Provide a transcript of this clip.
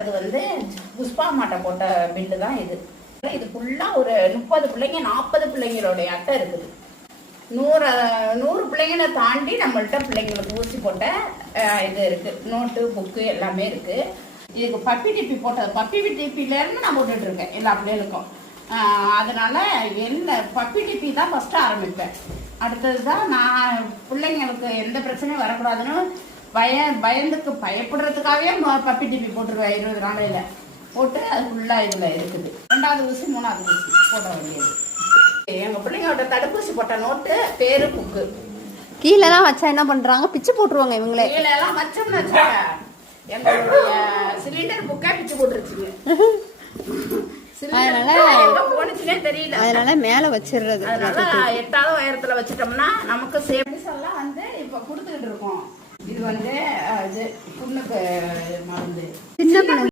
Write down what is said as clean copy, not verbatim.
அது வந்து புஷ்பா மாட்டை போட்ட பில்லு தான் இது. இது ஃபுல்லாக ஒரு 30 பிள்ளைங்க 40 பிள்ளைங்களுடைய அட்டை இருக்குது. 100 பிள்ளைங்களை தாண்டி நம்மள்கிட்ட பிள்ளைங்களுக்கு ஊசி போட்ட இது இருக்கு, நோட்டு புக்கு எல்லாமே இருக்கு. இதுக்கு பப்பி டிபி போட்டது, பப்பி டிபிலேருந்து நான் போட்டுட்டு இருக்கேன் எல்லா பிள்ளைகளுக்கும். அதனால என்ன பப்பி டிபி தான் ஃபர்ஸ்ட் ஆரம்பிப்பேன். அடுத்தது தான் நான் பிள்ளைங்களுக்கு எந்த பிரச்சனையும் வரக்கூடாதுன்னு பயந்துக்கு பயப்படுறதுக்காகவே பப்பி டிபி போட்டுருவேன். 20 நாளையில போட்டு அது ஃபுல்லாக இதில் இருக்குது. 2வது ஊசி 3வது ஊசி போட வேண்டியது. எங்கள் பிள்ளைங்களோட தடுப்பூசி போட்ட நோட்டு பேரு புக்கு கீழெல்லாம் வச்சா என்ன பண்றாங்க, பிச்சு போட்டுருவாங்க இவங்களே. கீழெல்லாம் வச்சோம்னு வச்சாங்க எங்களுடைய சிலிண்டர் புக்கா பிச்சு போட்டுருச்சுங்க. அதனால மேல வச்சிடுறது. அதனால 8வது உயரத்துல வச்சிட்டோம்னா நமக்கு சேஃப்டிஸ் எல்லாம் வந்து இப்ப கொடுத்துக்கிட்டு இருக்கோம். இது வந்து புண்ணுக்கு மருந்து. சின்ன